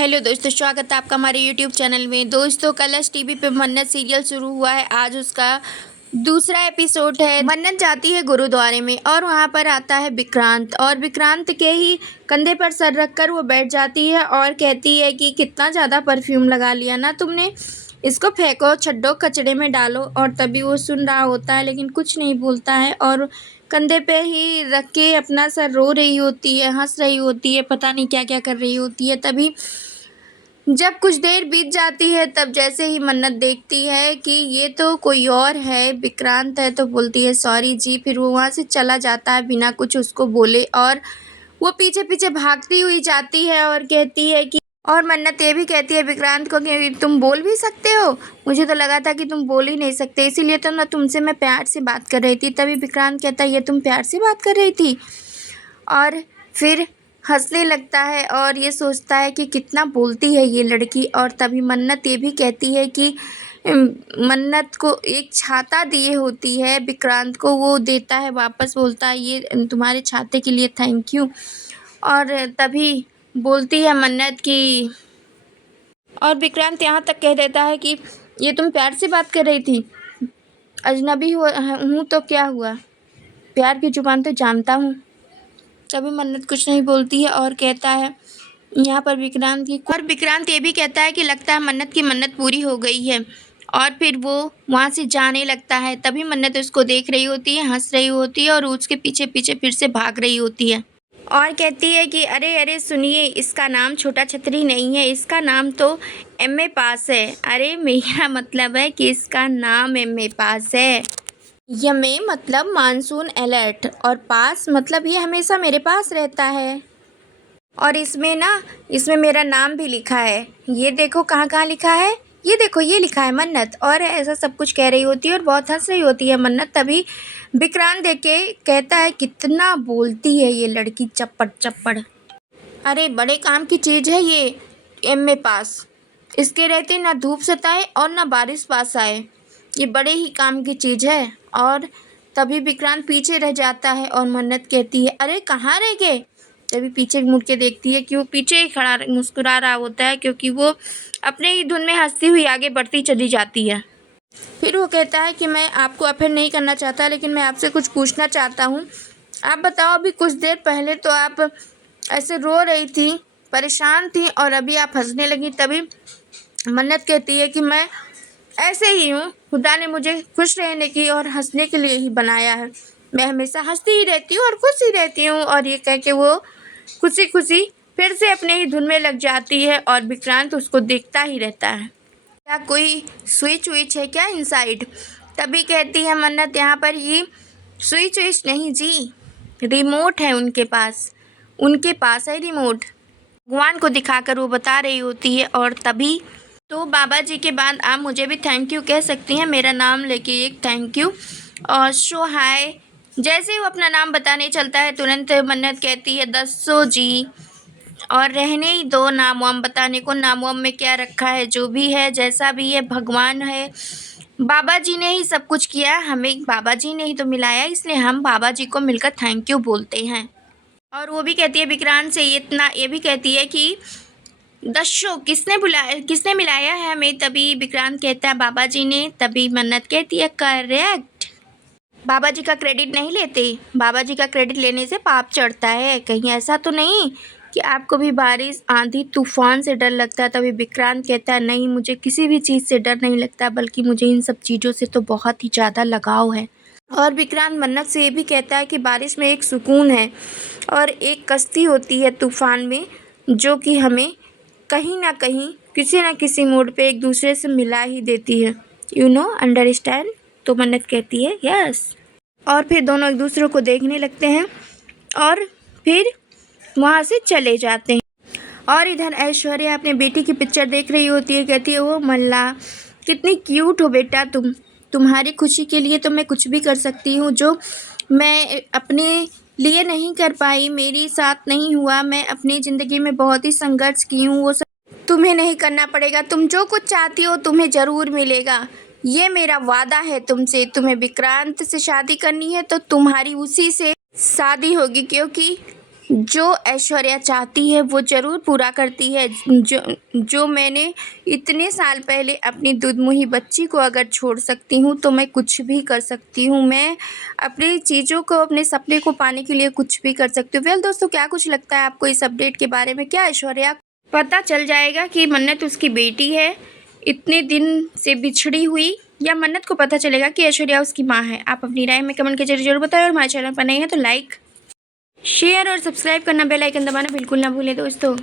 Hello दोस्तों, स्वागत है आपका हमारे यूट्यूब चैनल में। दोस्तों, कलर्स टीवी पे मन्नत सीरियल शुरू हुआ है। आज उसका दूसरा एपिसोड है। मन्नत जाती है गुरुद्वारे में और वहाँ पर आता है विक्रांत, और विक्रांत के ही कंधे पर सर रखकर वो बैठ जाती है और कहती है कि कितना ज़्यादा परफ्यूम लगा लिया ना तुमने, इसको फेंको, छड्डो, कचड़े में डालो। और तभी वो सुन रहा होता है लेकिन कुछ नहीं बोलता है और कंधे पे ही रख के अपना सर रो रही होती है, हंस रही होती है, पता नहीं क्या क्या कर रही होती है। तभी जब कुछ देर बीत जाती है, तब जैसे ही मन्नत देखती है कि ये तो कोई और है, विक्रांत है, तो बोलती है सॉरी जी। फिर वो वहाँ से चला जाता है बिना कुछ उसको बोले, और वो पीछे पीछे भागती हुई जाती है और कहती है कि, और मन्नत ये भी कहती है विक्रांत को कि तुम बोल भी सकते हो, मुझे तो लगा था कि तुम बोल ही नहीं सकते, इसीलिए तो ना तुमसे मैं प्यार से बात कर रही थी। तभी विक्रांत कहता है ये तुम प्यार से बात कर रही थी, और फिर हंसने लगता है और ये सोचता है कि कितना बोलती है ये लड़की। और तभी मन्नत ये भी कहती है कि मन्नत को एक छाता दिए होती है विक्रांत को, वो देता है वापस, बोलता है ये तुम्हारे छाते के लिए थैंक यू। और तभी बोलती है मन्नत की, और विक्रांत यहाँ तक कह देता है कि ये तुम प्यार से बात कर रही थी, अजनबी हूँ तो क्या हुआ, प्यार की जुबान तो जानता हूँ। तभी मन्नत कुछ नहीं बोलती है और कहता है यहाँ पर विक्रांत की, और विक्रांत ये भी कहता है कि लगता है मन्नत की मन्नत पूरी हो गई है। और फिर वो वहाँ से जाने लगता है। तभी मन्नत उसको देख रही होती है, हंस रही होती है और उसके पीछे पीछे फिर से भाग रही होती है और कहती है कि अरे अरे सुनिए, इसका नाम छोटा छतरी नहीं है, इसका नाम तो एमए पास है। अरे मेरा मतलब है कि इसका नाम एमए पास है। यमे मतलब मानसून अलर्ट, और पास मतलब ये हमेशा मेरे पास रहता है। और इसमें मेरा नाम भी लिखा है, ये देखो कहाँ कहाँ लिखा है, ये देखो ये लिखा है मन्नत। और ऐसा सब कुछ कह रही होती है और बहुत हंस रही होती है मन्नत। तभी विक्रांत देख के कहता है कितना बोलती है ये लड़की, चप्पड़ चप्पड़। अरे बड़े काम की चीज़ है ये एमए पास, इसके रहते ना धूप सताए और ना बारिश पास आए, ये बड़े ही काम की चीज़ है। और तभी विक्रांत पीछे रह जाता है और मन्नत कहती है अरे कहाँ रह गए। तभी पीछे मुड़ के देखती है कि वो पीछे ही खड़ा मुस्कुरा रहा होता है, क्योंकि वो अपने ही धुन में हंसती हुई आगे बढ़ती चली जाती है। फिर वो कहता है कि मैं आपको अफेयर नहीं करना चाहता, लेकिन मैं आपसे कुछ पूछना चाहता हूँ। आप बताओ, अभी कुछ देर पहले तो आप ऐसे रो रही थी, परेशान थी, और अभी आप हंसने लगी। तभी मन्नत कहती है कि मैं ऐसे ही हूँ, खुदा ने मुझे खुश रहने की और हंसने के लिए ही बनाया है, मैं हमेशा हंसती ही रहती हूँ और खुश ही रहती हूँ। और ये कह के वो खुशी खुशी फिर से अपने ही धुन में लग जाती है और विक्रांत उसको देखता ही रहता है। क्या कोई स्विच विच है क्या इनसाइड। तभी कहती है मन्नत यहाँ पर ये स्विच विच नहीं जी, रिमोट है उनके पास है रिमोट। भगवान को दिखाकर वो बता रही होती है। और तभी तो बाबा जी के बाद आप मुझे भी थैंक यू कह सकती हैं, मेरा नाम लेके एक थैंक यू और शो हाय। जैसे ही वो अपना नाम बताने चलता है, तुरंत मन्नत कहती है दसो जी। और रहने ही दो नाम वाम बताने को, नाम वाम में क्या रखा है, जो भी है जैसा भी है भगवान है, बाबा जी ने ही सब कुछ किया, हमें बाबा जी ने ही तो मिलाया, इसलिए हम बाबा जी को मिलकर थैंक यू बोलते हैं। और वो भी कहती है विक्रांत से ये भी कहती है कि दस्यो किसने मिलाया है हमें। तभी विक्रांत कहता है बाबा जी ने। तभी मन्नत कहती है करेक्ट, बाबा जी का क्रेडिट नहीं लेते, बाबा जी का क्रेडिट लेने से पाप चढ़ता है, कहीं ऐसा तो नहीं कि आपको भी बारिश आंधी तूफान से डर लगता है। तभी विक्रांत कहता है नहीं, मुझे किसी भी चीज़ से डर नहीं लगता, बल्कि मुझे इन सब चीज़ों से तो बहुत ही ज़्यादा लगाव है। और विक्रांत मन्नत से ये भी कहता है कि बारिश में एक सुकून है और एक कश्ती होती है तूफान में, जो कि हमें कहीं ना कहीं किसी न किसी मोड़ पे एक दूसरे से मिला ही देती है, अंडरस्टैंड। तो मन्नत कहती है यस। और फिर दोनों एक दूसरे को देखने लगते हैं और फिर वहाँ से चले जाते हैं। और इधर ऐश्वर्या अपने बेटी की पिक्चर देख रही होती है, कहती है ओ मल्ला कितनी क्यूट हो बेटा तुम्हारी खुशी के लिए तो मैं कुछ भी कर सकती हूँ, जो मैं अपने लिए नहीं कर पाई, मेरी साथ नहीं हुआ, मैं अपनी ज़िंदगी में बहुत ही संघर्ष की हूँ, वो सब तुम्हें नहीं करना पड़ेगा, तुम जो कुछ चाहती हो तुम्हें ज़रूर मिलेगा, ये मेरा वादा है तुमसे। तुम्हें विक्रांत से शादी करनी है तो तुम्हारी उसी से शादी होगी, क्योंकि जो ऐश्वर्या चाहती है वो ज़रूर पूरा करती है। जो मैंने इतने साल पहले अपनी दुधमुही बच्ची को अगर छोड़ सकती हूँ तो मैं कुछ भी कर सकती हूँ। मैं अपनी चीज़ों को, अपने सपने को पाने के लिए कुछ भी कर सकती हूँ। वेल दोस्तों, क्या कुछ लगता है आपको इस अपडेट के बारे में? क्या ऐश्वर्या पता चल जाएगा कि मन्नत उसकी बेटी है इतने दिन से बिछड़ी हुई, या मन्नत को पता चलेगा कि ऐश्वर्या उसकी माँ है? आप अपनी राय में कमेंट के जरिए जरूर बताएं और हमारे चैनल पर नए हैं तो लाइक, शेयर और सब्सक्राइब करना, बेल आइकन दबाना बिल्कुल ना भूलें दोस्तों।